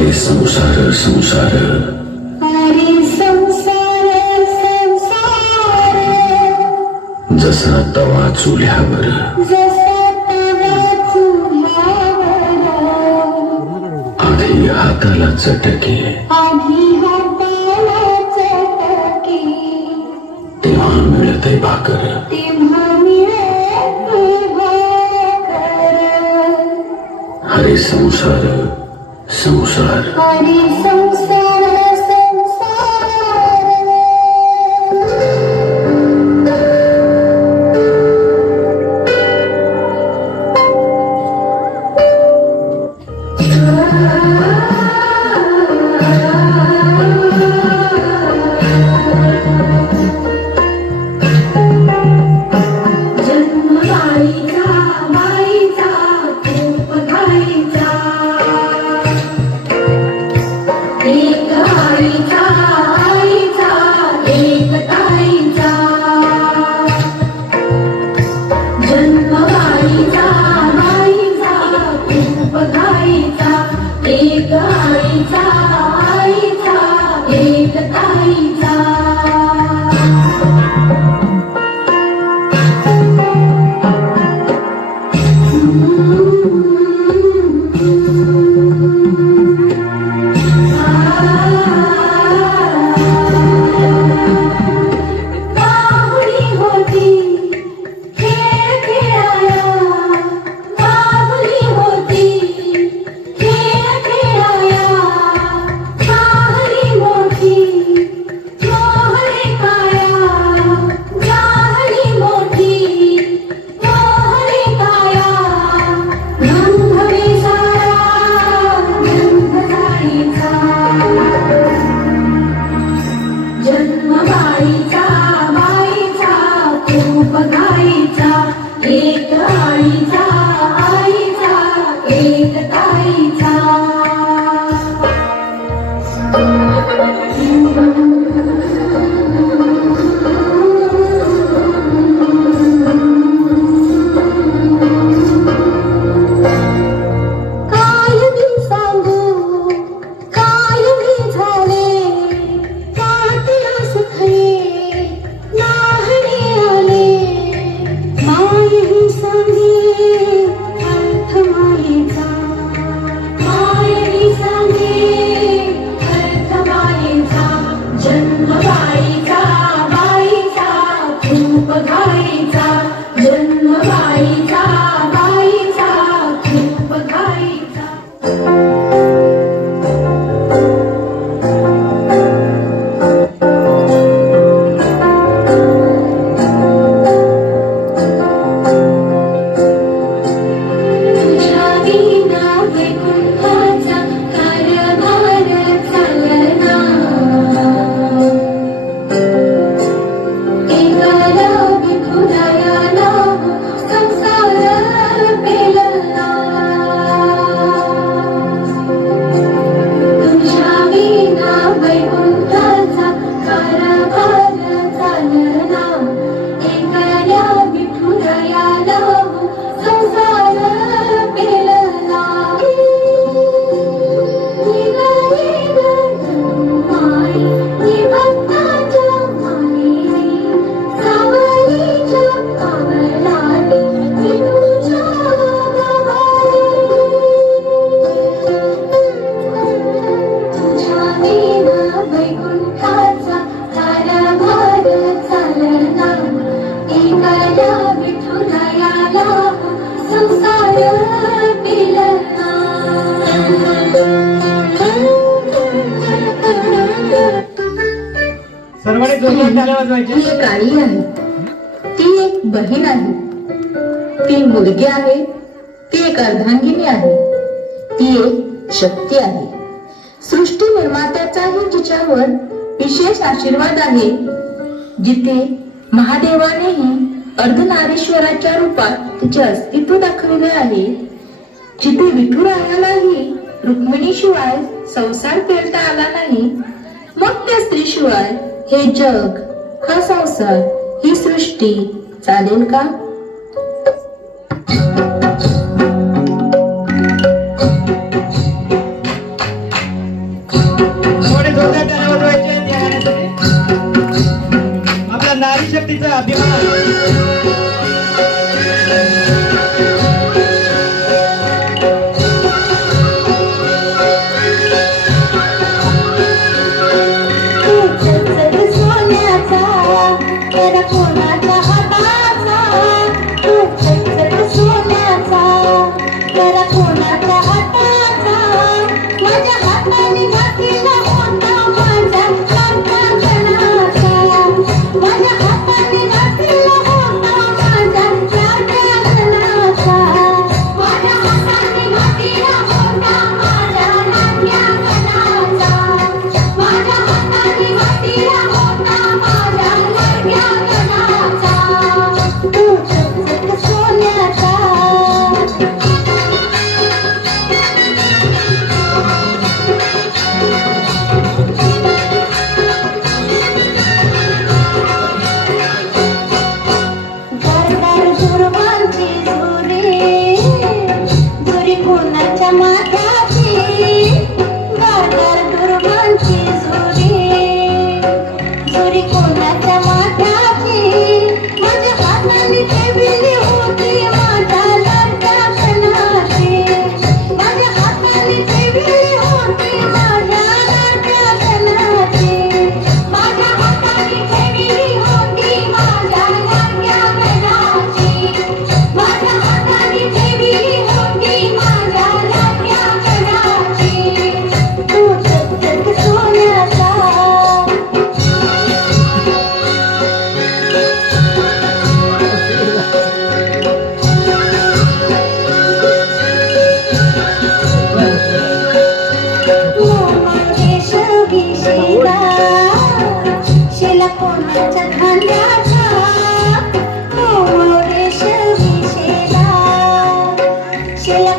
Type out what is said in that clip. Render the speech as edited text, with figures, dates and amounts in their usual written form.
हरे संसार संसार, हरे संसार संसार, जसा तवा चुल्यावर, जसा तवा चुल्यावर, आधी हाताला चटके, आधी हाताला चटके, तेव्हा मिळते भाकर. तेव्हा मिळते भाकर. हरे संसार संसार, हरे संसार संसार. ही एक आई आहे, ती एक बहीण आहे, ती मुलगी आहे, ती एक अर्धांगिनी आहे, ती एक शक्ती आहे. सृष्टी निर्मात्याचाही जिच्यावर विशेष आशीर्वाद आहे. जिथे महादेवानेही अर्धनारीश्वराच्या रूपात तिचे अस्तित्व दाखविले आहे, जिथे विठुरायालाही रुक्मिणीशिवाय संसार पेलता आला नाही, मग त्या स्त्रीशिवाय हे जग, हा संसार, ही सृष्टी चालेल का? करा कोणाच्या हाताचा माझ्या हाताने घातलेला होता माझ्या लाडक्या कणाचा माझ्या हाताने घातलेला होता माझ्या लाडक्या कणाचा माझ्या हाताने घातलेला होता माझ्या लाडक्या कणाचा माझ्या हाताने घातलेला होता माझ्या लाडक्या कणाचा तू चकचक सोन्याचा गारगार दुर्वांची झुरी कोणाच्या माथ्याची गारगार दुर्वांची झुरी कोणाच्या माथ्याची माझ्या हाताने ठेवली होती माझ्या लाडक्या कणाची माझ्या हाताने ठेवली होती माझ्या लाडक्या कणाची माझ्या हाताने ठेवली होती माझ्या लाडक्या कणाची माझ्या हाताने ठेवली होती माझ्या लाडक्या कणाची तू चकचक सोन्याचा मोमादेश भिशीला शिला कोणाच्या खांद्याचा मोमादेश भिशीला शिला